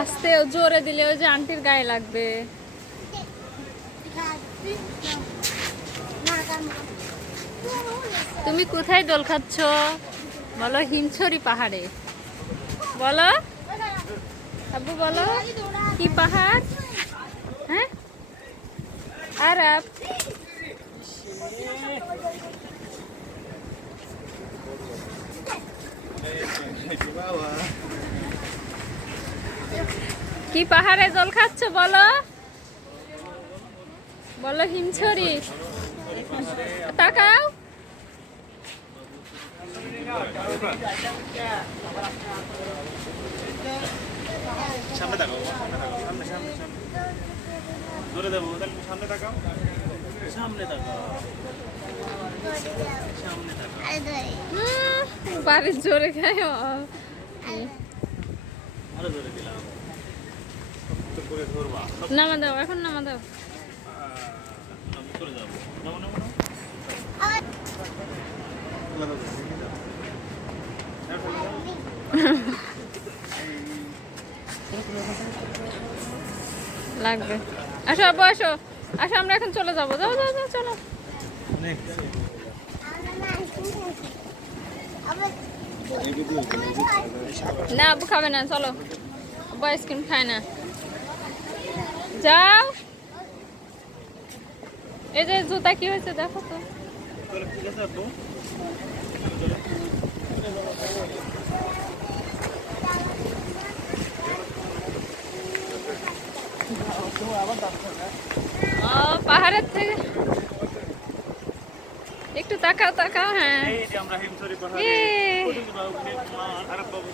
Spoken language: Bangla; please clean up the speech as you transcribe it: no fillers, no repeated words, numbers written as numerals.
আস্তে জোরে দিলে ওই যে আন্টির গায়ে লাগবে। তুমি কোথায় দোল খাচ্ছ বলো? হিমছড়ি পাহাড়ে। বলো আব্বু, বলো কি পাহাড়? হ্যাঁ আরব। কি পাহাড়ে জল খাচ্ছ বলো? বলো হিমছড়ি। তাকাও। সামনে তাকাও, সামনে সামনে সামনে ধরে দেবো, সামনে তাকাও, সামনে তাকাও, সামনে তাকাও। বাড়ির জোরে খায়। আরো ধরে দিলাম, করে ধরবা, নামা দাও, এখন নামা দাও। করে যাবো, নামো নামো নামো। লাগবে। আসো আব্বু, আসো আসো, আমরা এখন চলে যাবো। যাও যাও যাও, চলো। না আব্বু খাবে না, চলো। আব্বু আইসক্রিম খায় না। যাও। এই যে জুতা কি হয়েছে দেখো তো। ঠিক আছে আপু, ও পাহাড়ের থেকে একটু তাকাও তাকাও। হ্যাঁ এই যে আমরা হিমছড়ি পাহাড়ে এ। আরব বাবু